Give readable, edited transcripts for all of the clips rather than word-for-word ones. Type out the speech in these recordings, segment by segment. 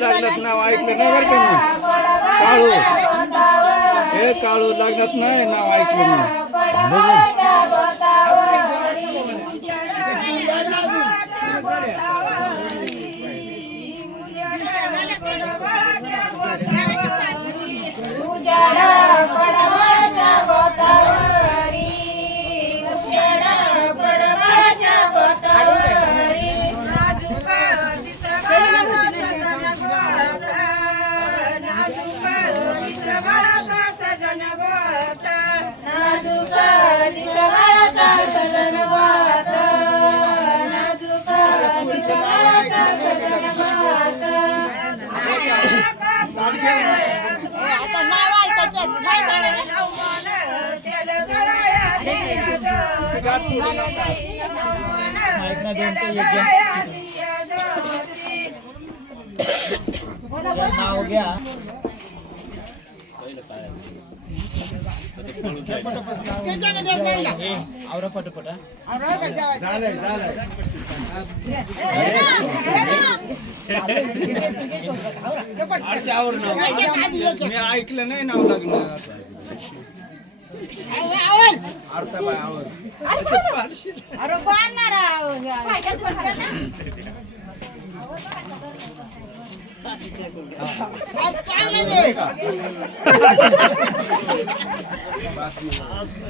लागत नाव ऐकलं नाही बरं का काळू हे काळू लागत नाही नाव ऐकलं नाही नाव घ्या आवरा पटपट मी ऐकलं नाही नाव लागणार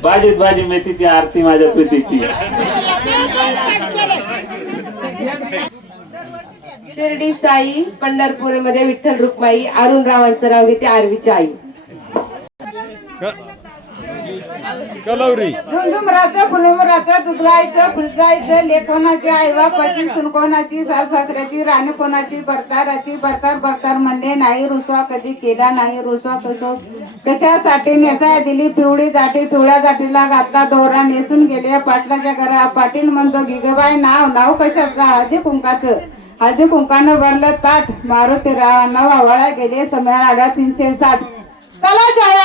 बाजीत बाजी मेथीची आरती माझ्या प्रीतीची. शिर्डी साई, पंढरपूरमध्ये विठ्ठल रुक्माई, अरुण रावांचं नाव घेते आरवीची आई. कलवरी झुंझुमराचं फुलुमराचं दूध गायचं फुलजायचं लेकोनाची आई बापाची सुनकोनाची सासऱ्याची राणी कोणाची बरताराची बरतार म्हणले नाही रुसवा कधी केला नाही रुसवा कशासाठी नेता दिली पिवळी जाटी पिवळ्या जाटीला घातला दोरा नेसून गेले पाटलाच्या घरा पाटील म्हणतो गिगबाई नाव कशाचं हळदी कुंकानं भरलं ताट मारुती रावांना वावळा गेले समय आला 360. चला